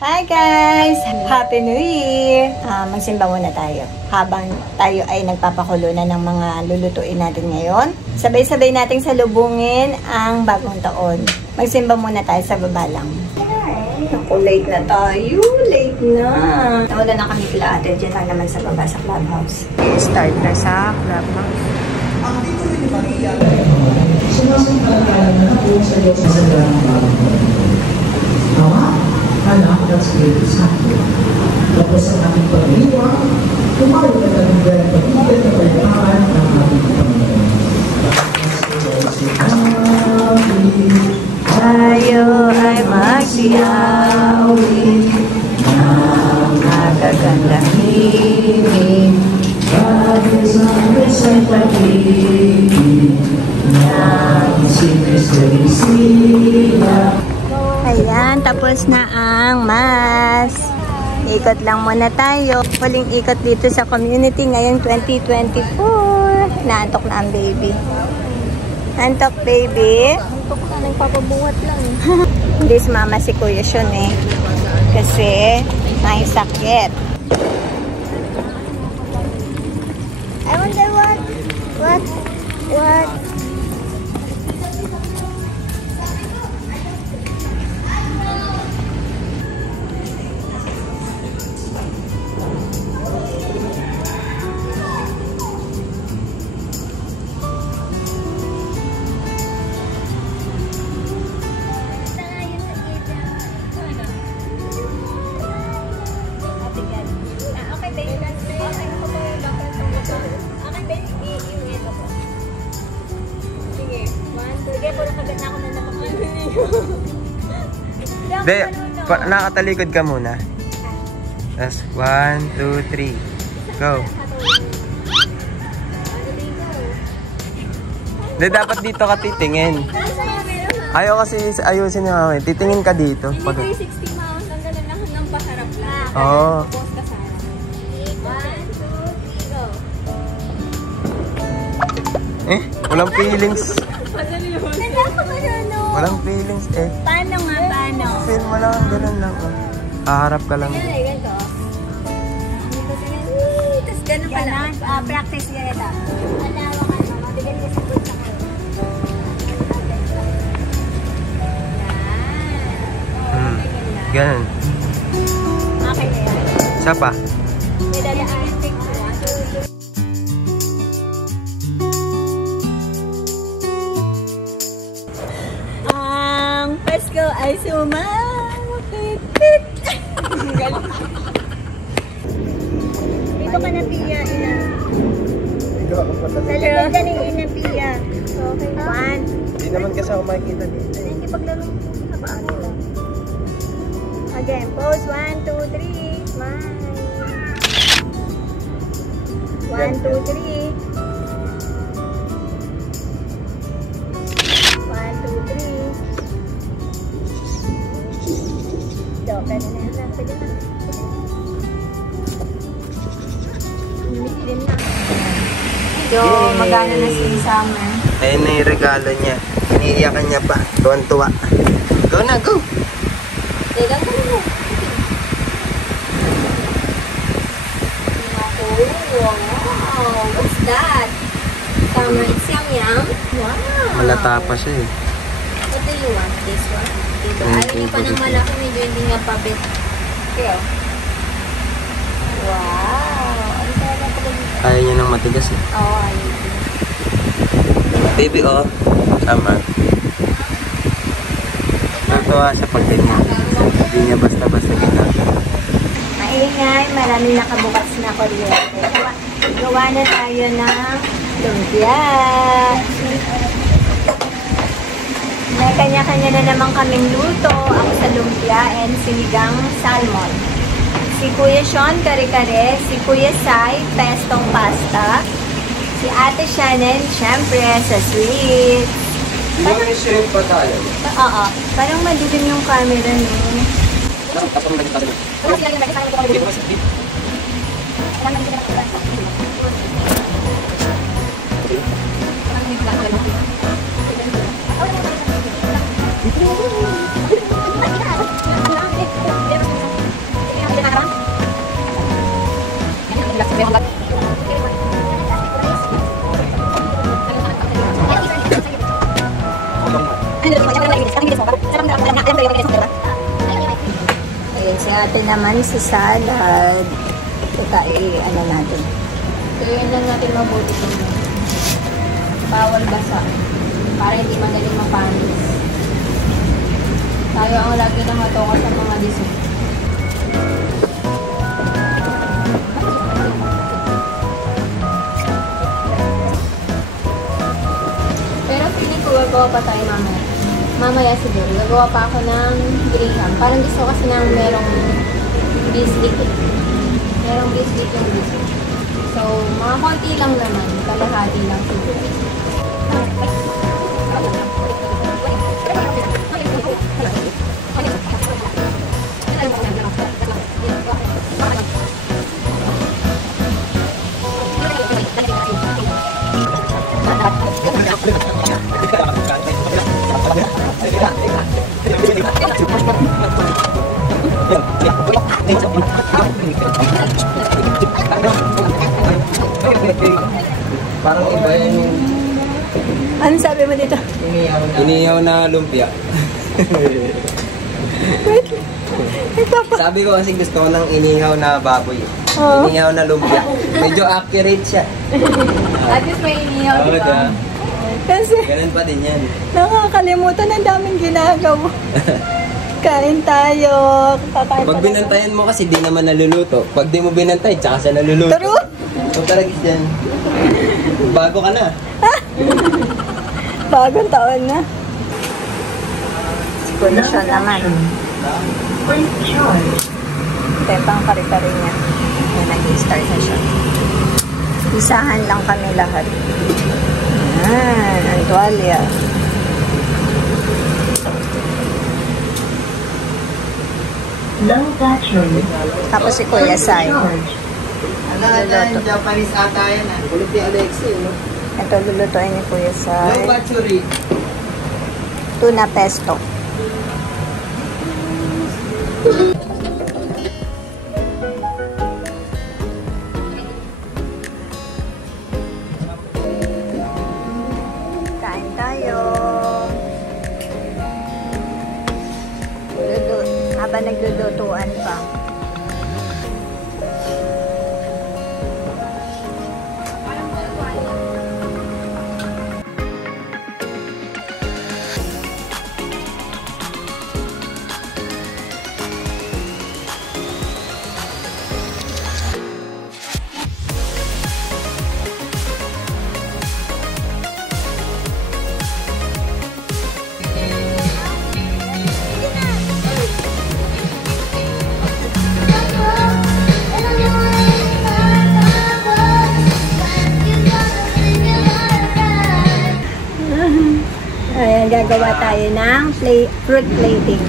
Hi guys! Happy New Year! Magsimba muna tayo. Habang tayo ay nagpapakulo na ng mga lulutuin natin ngayon, sabay-sabay nating salubungin ang bagong taon. Magsimba muna tayo sa baba lang. Naku, late na tayo. Late na. Nawala na kami kila ate. Diyan lang naman sa baba sa clubhouse. Start na sa clubhouse. Ang titulo ni Maria, sumasampalataya na po sa Diyos sa sagrang bagong. Ama, Anak at Espiritu Santo. Tapos ang ating pag-iwa, tumayo na kami dahil pag-ibig at pag-iwanan ng ating Panginoon. Tayo ay magsiawit ng magagandang himig. Dahil sa presay pag-ibig ng si Cristo Isila. Ayan, tapos na ang Mass. Ikot lang muna tayo. Huling ikot dito sa community ngayong 2024. Naantok na ang baby. Antok, baby? Antok na, nagpapabuhat lang. Hindi si mama si Kuya Sean eh. Kasi may sakit. I wonder what? Hindi, nakatalikod ka muna. Tapos, 1, 2, 3. Go. Hindi, dapat dito ka titingin. Ayaw kasi ayusin ni mama. Titingin ka dito. Hindi 360 mouse, ang ganda lang ng paharap na. Oo. Post ka sana. 1, 2, 3, go. Walang feelings. Nagkakamalano. Walang feelings eh. Paano nga, paano? Feel mo lang, ganun lang. Haharap ka lang. Ganun eh, ganito. Tapos ganun pala. Practice ganito. Alawa ka na, mabigyan ka sa good sa kayo. Ganun. Okay na yan. Isa pa. May dadaan. Ang Pasko ay sumapit-pit. Galing. Dito ka na, Pia. Ina. Talaga ka ni Ina, Pia. Okay. 1. Hindi naman kasi ako makikita dito. Hindi paglaro sa paano lang. Again, pose 1, 2, 3. Smile. 1, 2, 3. 1, 2, 3. So, pwede na yan lang. Pwede na. Umiilim na. So, magana na si Summer. Ayun na yung regalo niya. Iniiyakan niya pa. Tuwan-tuwa. Go na, go! Teka, ano? Wow! What's that? Summer, it's yum-yum? Wow! Malata pa siya eh. What do you want? This one? Dito. Ayaw niyo pa ng malaki, medyo hindi nga pabit. Here. Wow! Ang talaga pala dito. Ayaw niya ng matigas eh. Oo, ayaw dito. Baby, oh. Tama. Natuwa siya pag ganyan. Hindi niya basta-basta ginagawa. Maingay, maraming nakabukas na kuryente. Gawa na tayo ng lumpia. May kanya-kanya na naman kaming luto. Ako sa lumpia and sinigang salmon. Si Kuya Sean, kare-kare. Si Kuya Sai, pestong pasta. Si Ate Shannon, syempre, sa sweet. May shrimp pa tayo. Oo. Parang madilim yung camera niyo. Tapos mo naging Ayan, si ate naman si salad. Ito tayo, ano natin. Tuloy lang natin mabuti ito. Bawal basa. Para hindi madaling mapanis. Tayo ang lagi nakatoka sa mga dessert. Pero feeling ko gagawa pa tayo mamaya. Mamaya siguro. Gagawa pa ako ng graham. Parang gusto kasi ng merong biscuit. Merong biscuit yung dessert. So, mga konti lang naman. Kalahati lang siguro. Parang iba yung Ano sabi mo dito? inihaw na lumpia. Sabi ko kasi gusto ko ng inihaw na baboy. Oo. Inihaw na lumpia. Medyo accurate siya. At least may inihaw, Oo, di ba? Kasi Ganun pa din yan. nakakalimutan, ang daming ginagawa. Kain tayo. Kakain Pag tayo. binantayan mo kasi di naman naluluto. Pag di mo binantay, tsaka siya naluluto. Taro! So talaga yan. Bago ka na. Bagong taon na. Si Kunisyon naman. Please charge. Ito yung pang kari-kari niya. Ayan, nag-start na siya. Isahan lang kami lahat. Ang tuwalya. Low battery. Tapos si Kuya Sai. Charge. Luluto. Japanese ata yan ah. Kulit ni Alexi, no? Ito lulutuin ni Kuya Sai. No battery. Tuna pesto. Kain tayo. Habang naglulutuan pa. Ayan, gagawa tayo ng fruit plating.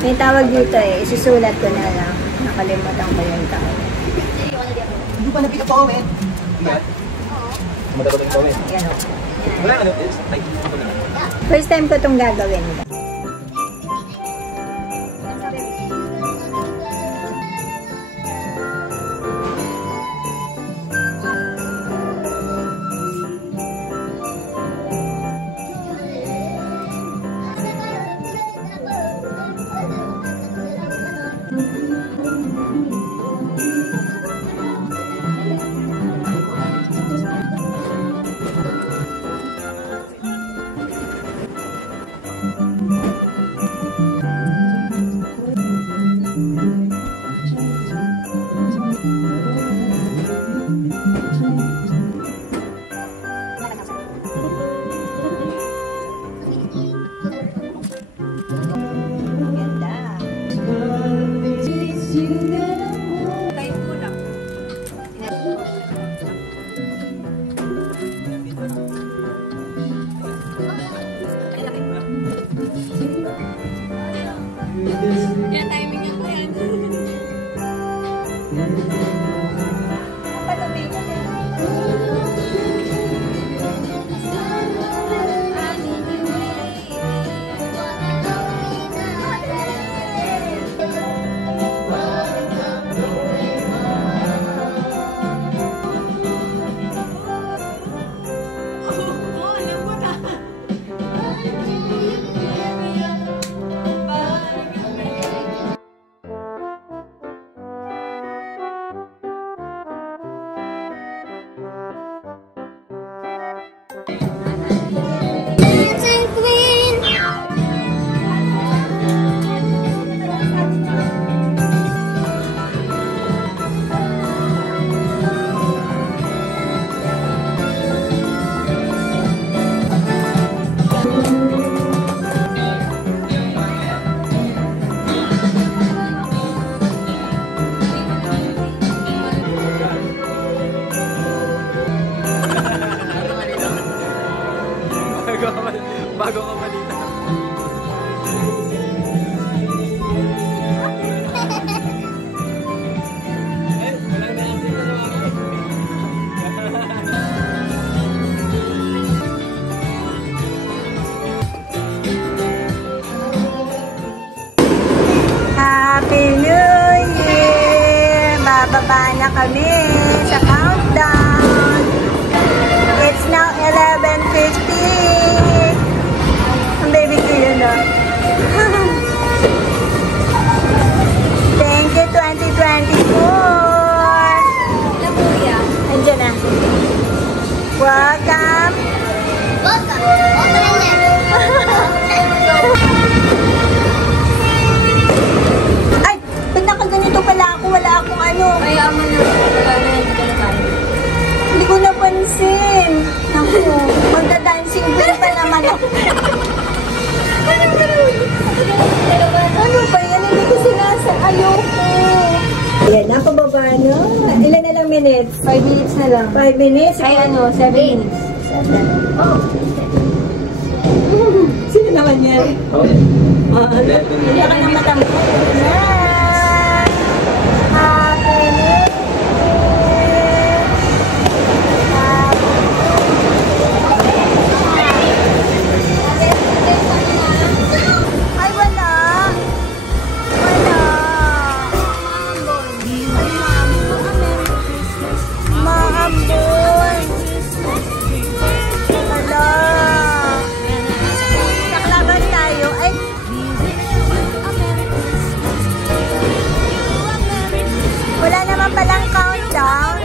May tawag dito eh. Isusulat ko na lang. Nakalimutan ko yung tawag. Hindi pa nabigay pa uwi. Ingat. Madalo din pa uwi. Yan o. Wala na notice. Ay, First time ko itong gagawin. kami sa countdown. It's now 11:50. Ang baby ko yun, no? Thank you, 2024. Labuya. Andiyan na. Welcome. Welcome. Ay, ba't nakaganito pala ako? Wala akong ano. Kaya mo na. Wala na yung tayo. Hindi ko napansin. Naku, magda-dancing queen pa naman ako. Ano ba yan? Hindi ko sinasa. Ayoko. Ayan, napababa na. Ilan na lang minutes? 5 minutes na lang. 5 minutes? Ay, 7 minutes. 7. Oh. Sino naman yan? Hindi ka nang matampo. Happy New Year! Ay, wala. Wala. Maambon. Wala. Naklabas tayo. Ay, wala naman palang countdown.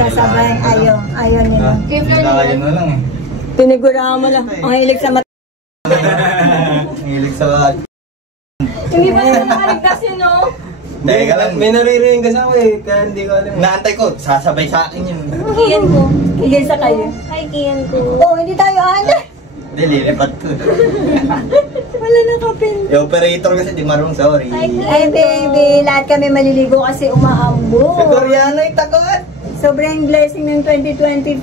Sasabay. Ayaw nila. Kakain mo lang eh. Tinigurahan mo lang. Ang hilig sa mata. Hilig sa... Hindi ba na nakaligtas yun, no? Teka lang. May naririnig kasi ako eh, kaya hindi ko alam. Naantay ko, sasabay sa akin yun. Kiyan ko. Higil sa kayo. Ay, kiyan ko. Oh, hindi tayo anda. Hindi, lilipat ko. Wala na kapin. Yung operator kasi di marunong, sorry. Ay, baby. Lahat kami maliligo kasi umaambon. Sa Koreano ay takot. Sobrang blessing ng 2025.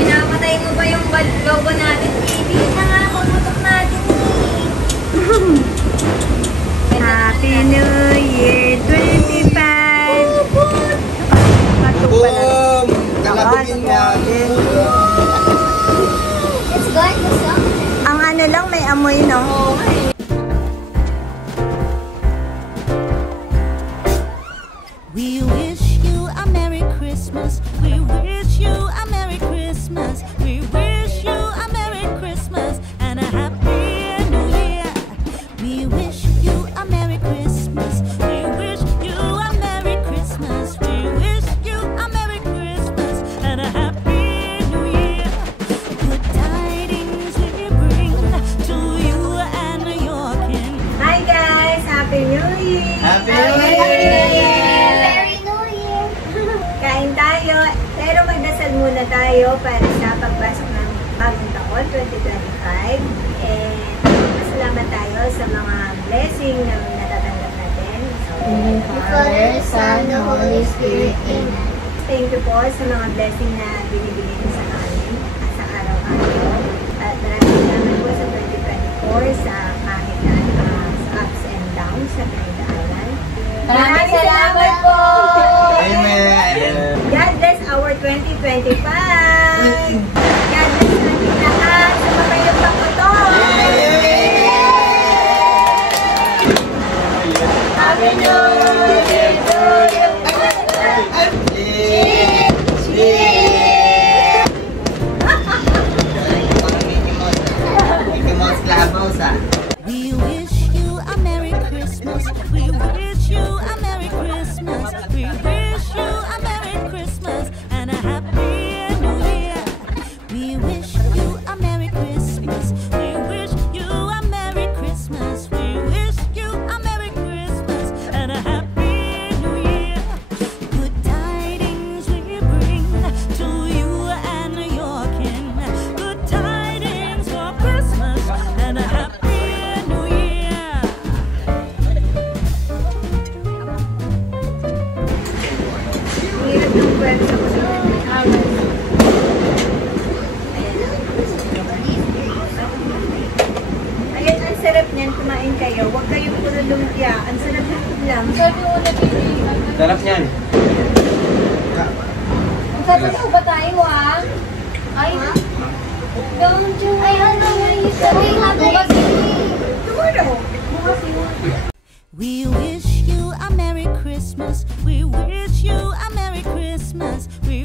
Pinapatay mo ba yung logo natin, baby? Na nga, pagmutok natin Happy New Year 25! Boom! Kalabugin natin. It's going to suck. Ang ano lang, may amoy, no? Okay. We wish you a Merry Christmas. We wish you a Merry Christmas. We wish you a Merry Christmas and a Happy New Year. We wish you a Merry Christmas. We wish you a Merry Christmas. We wish you a Merry Christmas and a Happy New Year. Good tidings we bring to you and your kin. Hi guys! Happy New Year! Happy New Year! Merry New Year! Kain tayo, pero magdasal muna tayo para sa pagpasok namin. bagong taon, 2025. And masalamat tayo sa mga blessing na natatanggap natin. Father, Son, the Holy Spirit. Amen. Thank you po sa mga blessing na binibigay niyo sa amin sa araw-araw. At maraming salamat po sa 2024 sa kahit na sa ups and downs sa Trinidad Island. Maraming salamat po! Amen. God bless our 2025! God bless natin lahat sa mamayang pagkuto! Happy New Year to you! Mickey Mouse Clubhouse ah. We wish you a Merry Christmas. We wish you a Merry Christmas. We wish you a Merry Christmas and a Happy New Year. We wish you a Merry Christmas. We wish you a Merry Christmas. We wish you a Merry Christmas and a Happy New Year. Good tidings we bring to you and your kin. Good tidings for Christmas and a Happy New Year. Hirap ng pwede ko sa Ayan, ang sarap niyan. Kumain kayo. Huwag kayong puro lumpia. Ang sarap ng ulam. Sabi mo na pinili. Sarap niyan. Magsasasaw ba tayo ah? Ay, don't you ay, ano yung sabi bukas Tomorrow. bukas yun. We wish you a Merry Christmas. We wish you a Merry Christmas. We